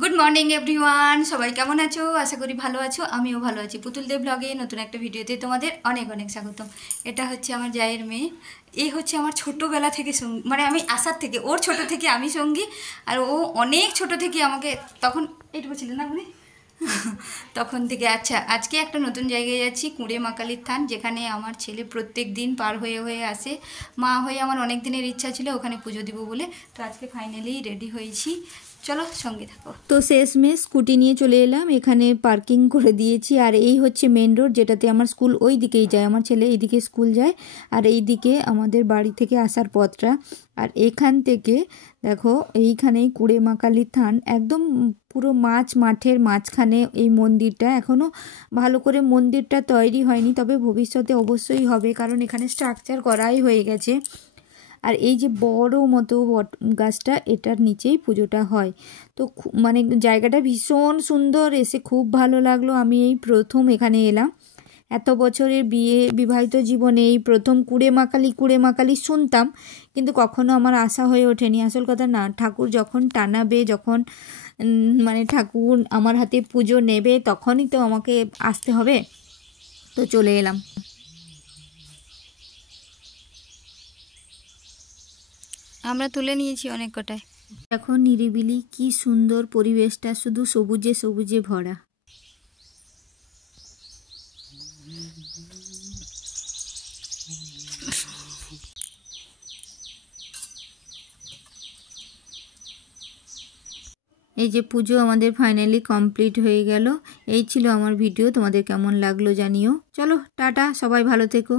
Good morning everyone, সবাই কেমন আছো? আশা করি ভালো আছো। আমিও ভালো আছি। পুতুল দেব ব্লগে নতুন একটা ভিডিওতে তোমাদের অনেক অনেক স্বাগতম। এটা হচ্ছে আমার জায়ের মেয়ে। এই হচ্ছে আমার ছোটোবেলা থেকে সঙ্গী, মানে আমি আসার থেকে, ওর ছোট থেকে আমি সঙ্গী, আর ও অনেক ছোট থেকে আমাকে তখন এইটুকু ছিল না মানে তখন থেকে। আচ্ছা, আজকে একটা নতুন জায়গায় যাচ্ছি, কুঁড়ে মা কালীর থান, যেখানে আমার ছেলে প্রত্যেক দিন পার হয়ে হয়ে আসে। মা হয়ে আমার অনেক দিনের ইচ্ছা ছিল ওখানে পুজো দিব বলে। তো আজকে ফাইনালি রেডি হয়েছি, চলো সঙ্গে থাকো। তো শেষমেশ স্কুটি নিয়ে চলে এলাম, এখানে পার্কিং করে দিয়েছি। আর এই হচ্ছে মেন রোড, যেটাতে আমার স্কুল ওই দিকেই যায়, আমার ছেলে এইদিকে স্কুল যায়, আর এই দিকে আমাদের বাড়ি থেকে আসার পথটা। আর এখান থেকে দেখো, এইখানেই কুঁড়ে মা কালীর থান, একদম পুরো মাঠের মাঝখানে এই মন্দিরটা। এখনও ভালো করে মন্দিরটা তৈরি হয়নি, তবে ভবিষ্যতে অবশ্যই হবে, কারণ এখানে স্ট্রাকচার করাই হয়ে গেছে। আর এই যে বড় মতো বট গাছটা, এটার নিচেই পুজোটা হয়। তো মানে জায়গাটা ভীষণ সুন্দর, এসে খুব ভালো লাগলো। আমি এই প্রথম এখানে এলাম, এত বছরের বিবাহিত জীবনে এই প্রথম কুঁড়ে মা কালী শুনতাম, কিন্তু কখনো আমার আশা হয়ে ওঠেনি। আসল কথা না, ঠাকুর যখন টানাবে, যখন মানে ঠাকুর আমার হাতে পুজো নেবে, তখনই তো আমাকে আসতে হবে। তো চলে এলাম। আমরা তুলে নিয়েছি অনেক কটায়। এখন নিরিবিলি, কি সুন্দর পরিবেশটা, শুধু সবুজে সবুজে ভরা। এই যে পুজো আমাদের ফাইনালি কমপ্লিট হয়ে গেল। এই ছিল আমার ভিডিও, তোমাদের কেমন লাগলো জানিও। চলো টাটা, সবাই ভালো থেকো।